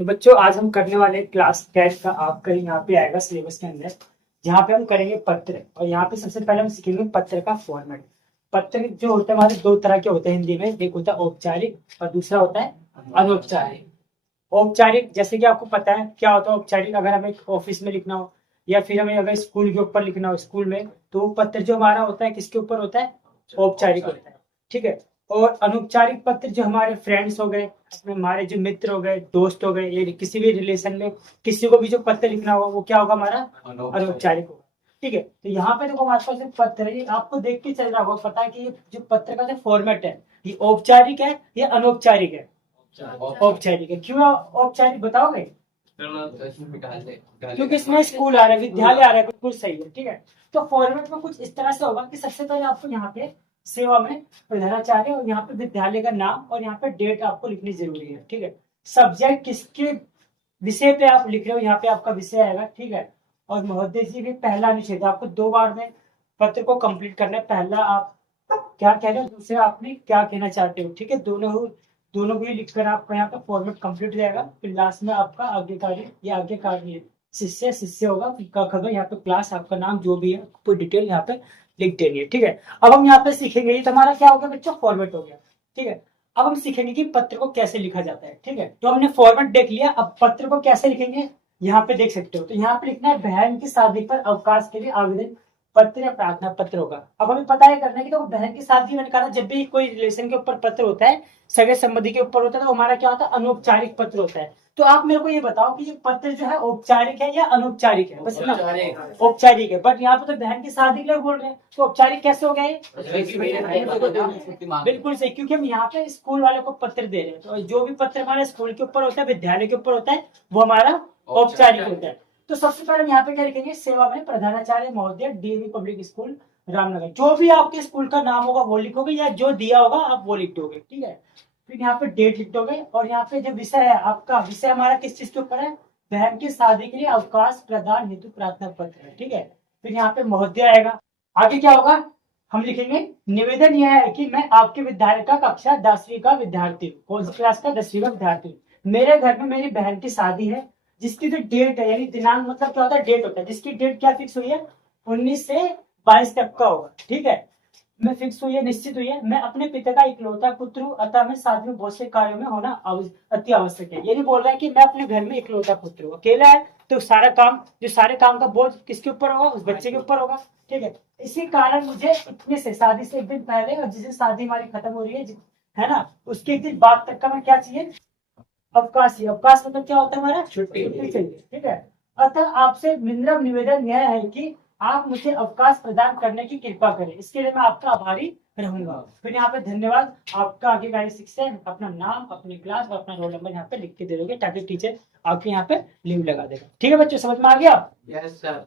तो बच्चों आज हम करने वाले क्लास 10 का आपका यहाँ पे आएगा सिलेबस के अंदर, जहाँ पे हम करेंगे पत्र। और यहाँ पे सबसे पहले हम सीखेंगे पत्र का फॉर्मेट। पत्र जो होता है हमारे दो तरह के होते हैं हिंदी में, एक होता है औपचारिक और दूसरा होता है अनौपचारिक। औपचारिक जैसे कि आपको पता है क्या होता है औपचारिक, अगर हमें ऑफिस में लिखना हो या फिर हमें अगर स्कूल के ऊपर लिखना हो स्कूल में, तो वो पत्र जो हमारा होता है किसके ऊपर होता है, औपचारिक होता है। ठीक है। और अनौपचारिक पत्र जो हमारे फ्रेंड्स हो गए, अपने हमारे जो मित्र हो गए, दोस्त हो गए, या किसी भी रिलेशन में किसी को भी जो पत्र लिखना होगा वो क्या होगा, हमारा अनौपचारिक होगा। ठीक है। तो यहाँ पे देखो हमारे पास एक पत्र है, ये आपको देख के चल रहा होगा, पता है कि ये जो पत्र का जो फॉर्मेट है ये औपचारिक है या अनौपचारिक है। औपचारिक है। क्यों औपचारिक बताओगे? क्योंकि इसमें स्कूल आ रहा है, विद्यालय आ रहा है, बिल्कुल सही है। ठीक है। तो फॉर्मेट में कुछ इस तरह से होगा कि सबसे पहले आपको यहाँ पे सेवा में प्रधानाचार्य और यहाँ पे विद्यालय का नाम और यहाँ पे डेट आपको लिखनी जरूरी है। ठीक है। सब्जेक्ट किसके विषय पे आप लिख रहे हो, यहाँ पे आपका विषय आएगा। ठीक है। और महोदय जी भी पहला अनुच्छेद, आपको 2 बार में पत्र को कंप्लीट करना है। पहला आप क्या कह रहे हो, दूसरा आपने क्या कहना चाहते हो। ठीक है। दोनों को ही लिखकर आपका यहाँ पे फॉर्मेट कंप्लीट हो जाएगा। फिर लास्ट में आपका आज्ञाकारी या आज्ञाकारी शिष्य होगा, खबर यहाँ पे क्लास आपका नाम जो भी है पूरी डिटेल यहाँ पे लिख देनी है। ठीक है। अब हम यहाँ पे सीखेंगे, ये तुम्हारा क्या हो गया बच्चों, फॉर्मेट हो गया। ठीक है। अब हम सीखेंगे कि पत्र को कैसे लिखा जाता है। ठीक है। तो हमने फॉर्मेट देख लिया, अब पत्र को कैसे लिखेंगे यहाँ पे देख सकते हो। तो यहाँ पे लिखना है, बहन की शादी पर अवकाश के लिए आवेदन पत्र या प्रार्थना पत्र होगा। अब हमें पता है करना है कि तो बहन की शादी मैंने कहा, जब भी कोई रिलेशन के ऊपर पत्र होता है, सगे संबंधी के ऊपर होता है, तो हमारा क्या होता है, अनौपचारिक पत्र होता है। तो आप मेरे को ये बताओ कि ये पत्र जो है औपचारिक है या अनौपचारिक है। बस ना, औपचारिक है। बट यहाँ पे तो बहन की शादी के लिए बोल रहे हैं, तो औपचारिक कैसे हो गया ये? बिल्कुल सही, क्योंकि हम यहाँ पे स्कूल वाले को पत्र दे रहे हैं। तो जो भी पत्र हमारे स्कूल के ऊपर होता है, विद्यालय के ऊपर होता है, वो हमारा औपचारिक होता है। तो सबसे पहले हम यहाँ पे क्या लिखेंगे, सेवा में प्रधानाचार्य महोदय, डीएवी पब्लिक स्कूल रामनगर। जो भी आपके स्कूल का नाम होगा वो लिखोगे, या जो दिया होगा आप वो लिख दोगे। ठीक है। फिर यहाँ पे डेट लिख दोगे, और यहाँ पे जो विषय है आपका, विषय हमारा किस चीज के ऊपर है, बहन की शादी के लिए अवकाश प्रदान हेतु प्रार्थना पत्र है। ठीक है। फिर यहाँ पे महोदय आएगा। आगे क्या होगा, हम लिखेंगे, निवेदन यह है कि मैं आपके विद्यालय का कक्षा 10वीं का विद्यार्थी हूँ। कौन सी क्लास का? 10वीं का विद्यार्थी हूँ। मेरे घर में मेरी बहन की शादी है, जिसकी जो डेट है, यानी दिनांक मतलब क्या होता है, डेट होता है, जिसकी डेट क्या फिक्स हुई है, 19 से 22 तक का होगा। ठीक है। मैं फिक्स हुई है, निश्चित हुई है। मैं अपने पिता का इकलौता पुत्र हूँ, अतः मैं साथ में बहुत से कार्यों में होना अति आवश्यक है। ये नहीं बोल रहा है कि मैं अपने घर में इकलौता पुत्र हूँ, अकेला है, तो सारे काम का बोझ किसके ऊपर होगा, उस बच्चे के ऊपर होगा। ठीक है। इसी कारण मुझे इतने से शादी से एक दिन पहले और जिस शादी हमारी खत्म हो रही है ना, उसके एक दिन बाद तक का मैं क्या चाहिए, अवकाश। अवकाश मतलब क्या होता है, हमारा छुट्टी चाहिए। ठीक है। अतः आपसे विनम्र निवेदन यह है कि आप मुझे अवकाश प्रदान करने की कृपा करें, इसके लिए मैं आपका आभारी रहूंगा। फिर यहाँ पे धन्यवाद, आपका आज्ञाकारी शिक्षक, अपना नाम, अपनी क्लास और अपना रोल नंबर यहाँ पे लिख के दे दोगे, ताकि टीचर आपके यहाँ पे लीव लगा देगा। ठीक है बच्चों, समझ में आ गया? Yes sir.